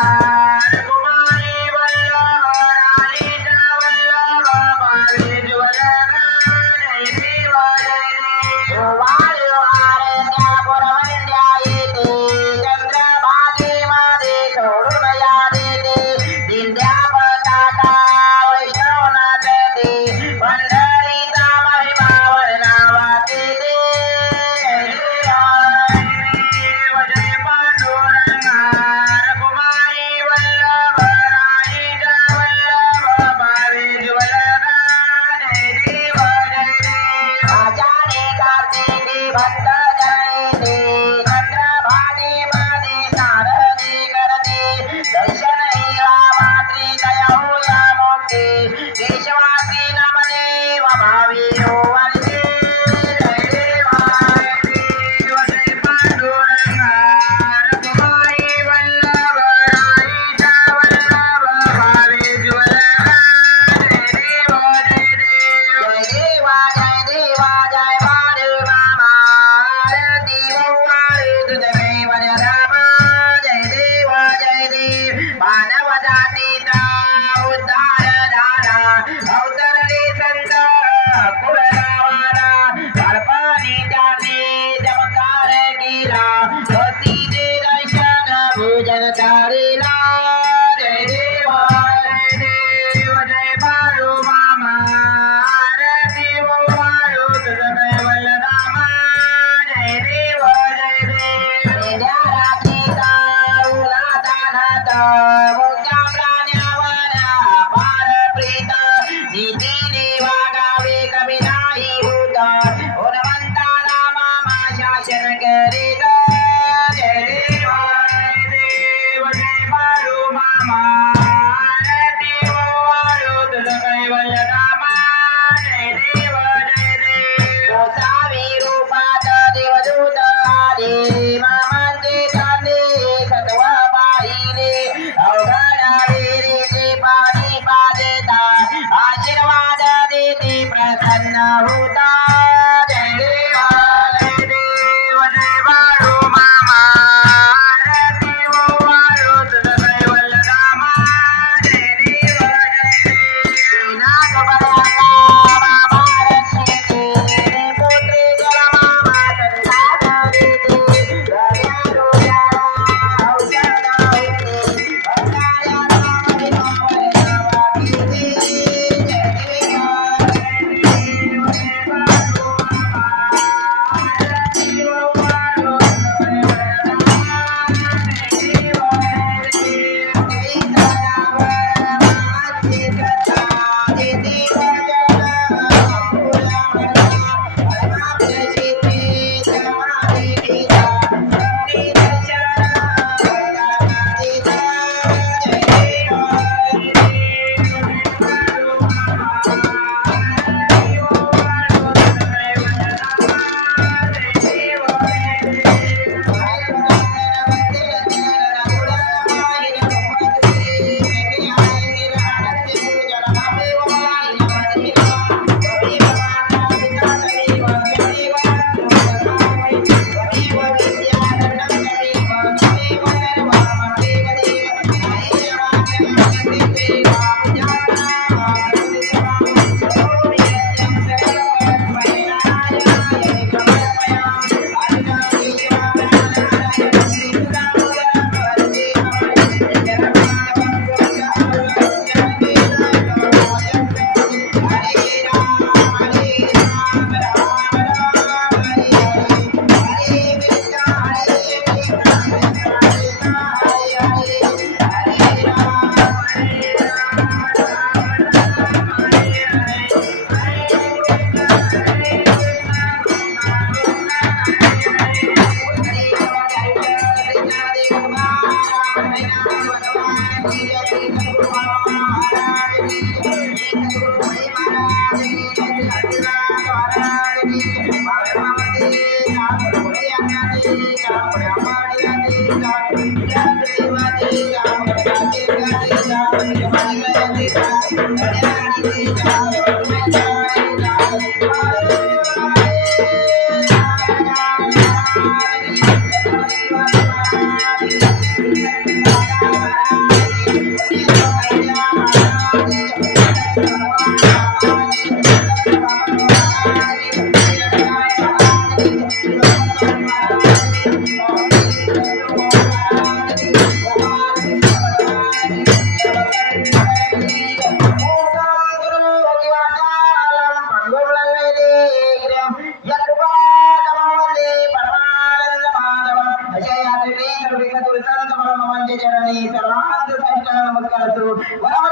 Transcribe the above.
Ah! Uh... जय जननी सर्वान्त सहित नमस्कार